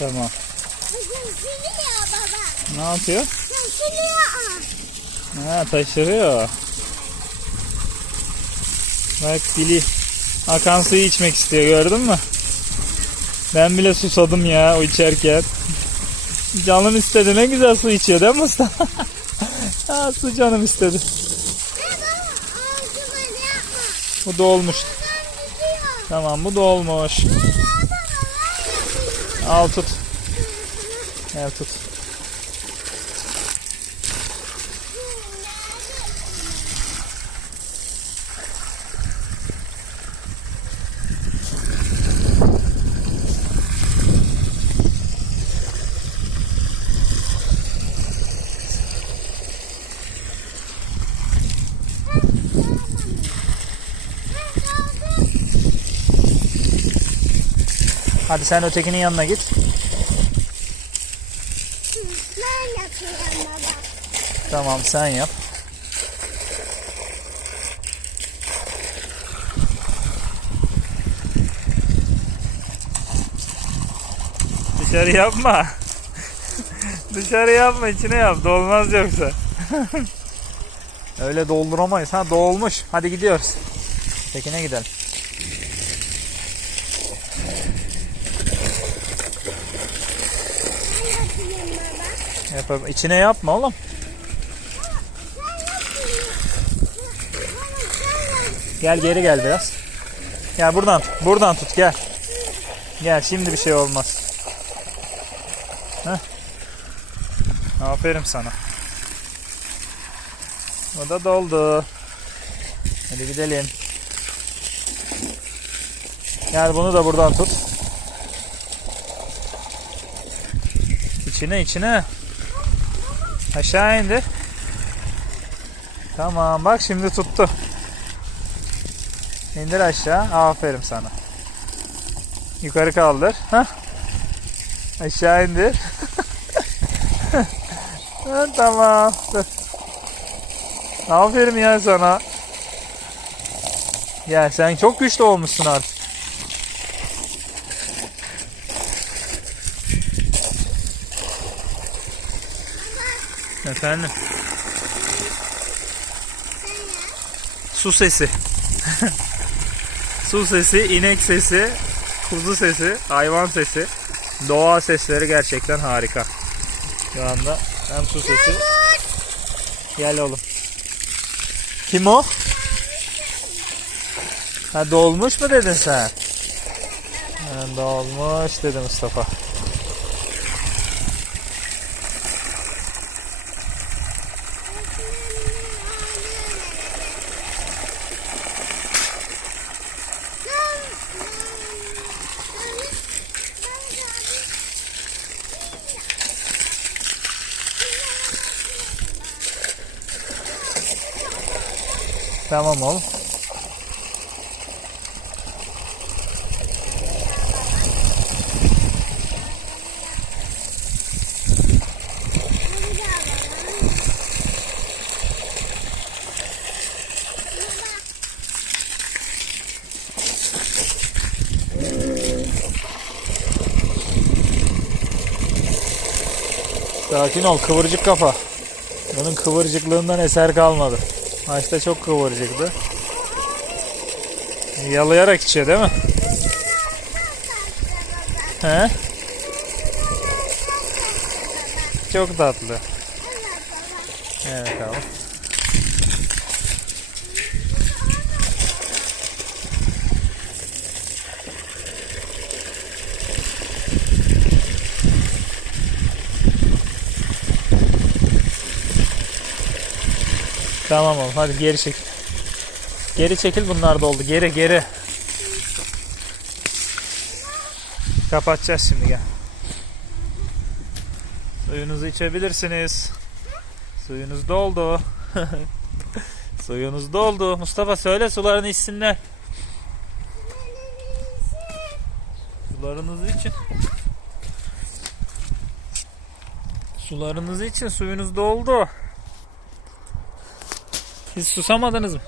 Tamam. Baba. Ne yapıyor? Taşırıyor. Ha taşırıyor. Bak Dili akan suyu içmek istiyor gördün mü? Ben bile susadım ya o içerken. Canım istedi ne güzel su içiyor değil mi usta? ha, su canım istedi. Bu dolmuş. Tamam bu dolmuş. Ben baba ben yapayım. Al tut. Gel tut. Hadi sen ötekinin yanına git. Ben yapıyorum baba. Tamam sen yap. Dışarı yapma. Dışarı yapma içine yap. Dolmaz yoksa. Öyle dolduramayız. Ha dolmuş. Hadi gidiyoruz. Tekine gidelim. Ben yapıyorum baba. Yapalım. İçine yapma oğlum. Gel geri gel biraz. Gel buradan tut. Buradan tut gel. Gel şimdi bir şey olmaz. Heh. Aferin sana. O da doldu. Hadi gidelim. Gel bunu da buradan tut. İçine içine. Aşağı indir. Tamam bak şimdi tuttu. İndir aşağı. Aferin sana. Yukarı kaldır. Hah. Aşağı indir. Tamam. Aferin ya sana. Ya sen çok güçlü olmuşsun artık. Efendim. Su sesi. Su sesi, inek sesi, kuzu sesi, hayvan sesi. Doğa sesleri gerçekten harika. Şu anda hem su sesi. Gel oğlum. Kim o? Ha dolmuş mu dedin sen? Ha, dolmuş dedi Mustafa. Tamam oğlum. Sakin ol kıvırcık kafa. Bunun kıvırcıklığından eser kalmadı. Başta çok kıvırcıktı. Yalayarak içiyor değil mi? He? Çok tatlı. Evet abi. Tamam oğlum hadi geri çekil. Geri çekil bunlar doldu. Geri geri. Kapatacağız şimdi gel. Suyunuzu içebilirsiniz. Suyunuz doldu. Suyunuz doldu. Mustafa söyle sularını içsinler. Sularınızı için. Sularınızı için suyunuz doldu. Siz susamadınız mı?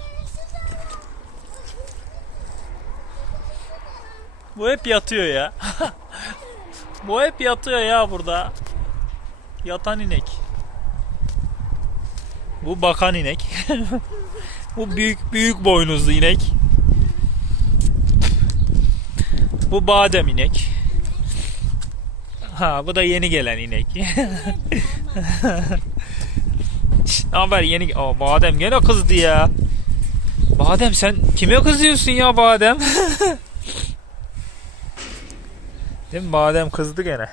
Bu hep yatıyor ya. Bu hep yatıyor ya burada. Yatan inek. Bu bakan inek. Bu büyük büyük boynuzlu inek. Bu badem inek. Ha bu da yeni gelen inek. Ne haber yeni... Aa, badem gene kızdı ya. Badem sen kime kızıyorsun ya Badem? Değil mi Badem kızdı gene.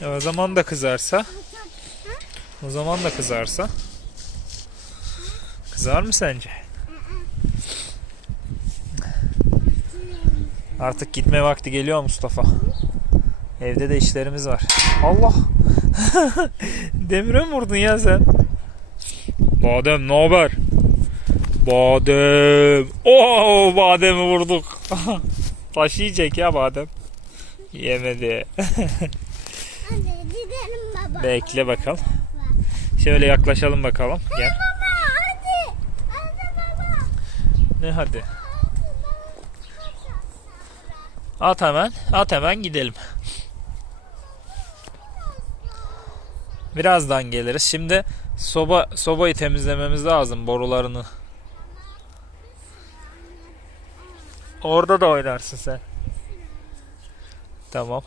Bir E, o zaman da kızarsa. O zaman da kızarsa. Kızar mı sence? Artık gitme vakti geliyor Mustafa. Evde de işlerimiz var. Allah! Demire mi vurdun ya sen? Badem ne haber? Badem. Oo bademi vurduk. Taşı yiyecek ya badem. Yemedi. Hadi gidelim baba. Bekle bakalım. Şöyle yaklaşalım bakalım. Gel. Baba hadi. Hadi baba. Ne hadi. At hemen. At hemen gidelim. Birazdan geliriz. Şimdi soba sobayı temizlememiz lazım borularını. Orada da oynarsın sen. Tamam.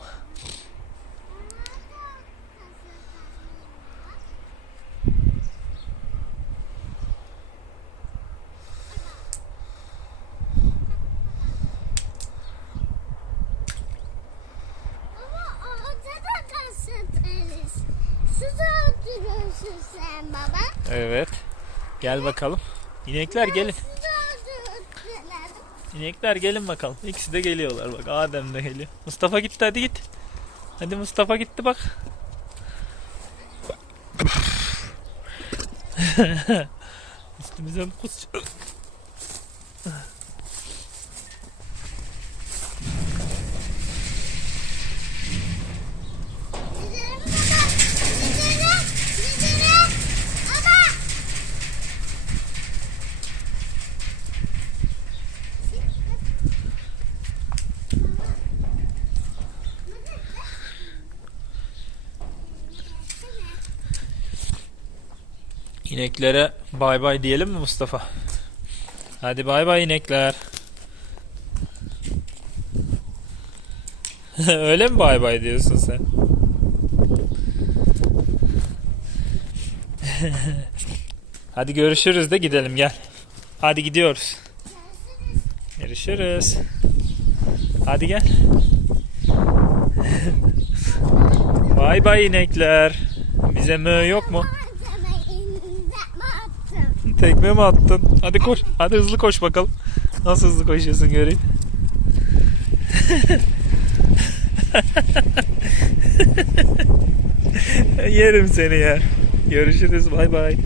Baba orada da kasıtırız. Suda oturuyorsun sen baba. Evet. Gel bakalım. İnekler gelin. İnekler gelin bakalım. İkisi de geliyorlar bak. Adem de geliyor. Mustafa gitti hadi git. Hadi Mustafa gitti bak. Üstümüze mi kusacak? Gidelim baba. Gidelim. Gidelim. Baba. İneklere bay bay diyelim mi Mustafa? Hadi bay bay inekler. Öyle mi bay bay diyorsun sen? Hadi görüşürüz de gidelim gel. Hadi gidiyoruz. Görüşürüz. Hadi gel. bay bay inekler. Bize mö yok mu? İndirme attım. Tekme mi attın? Hadi koş. Hadi hızlı koş bakalım. Nasıl hızlı koşuyorsun göreyim. Yerim seni ya. Görüşürüz. Bay bay.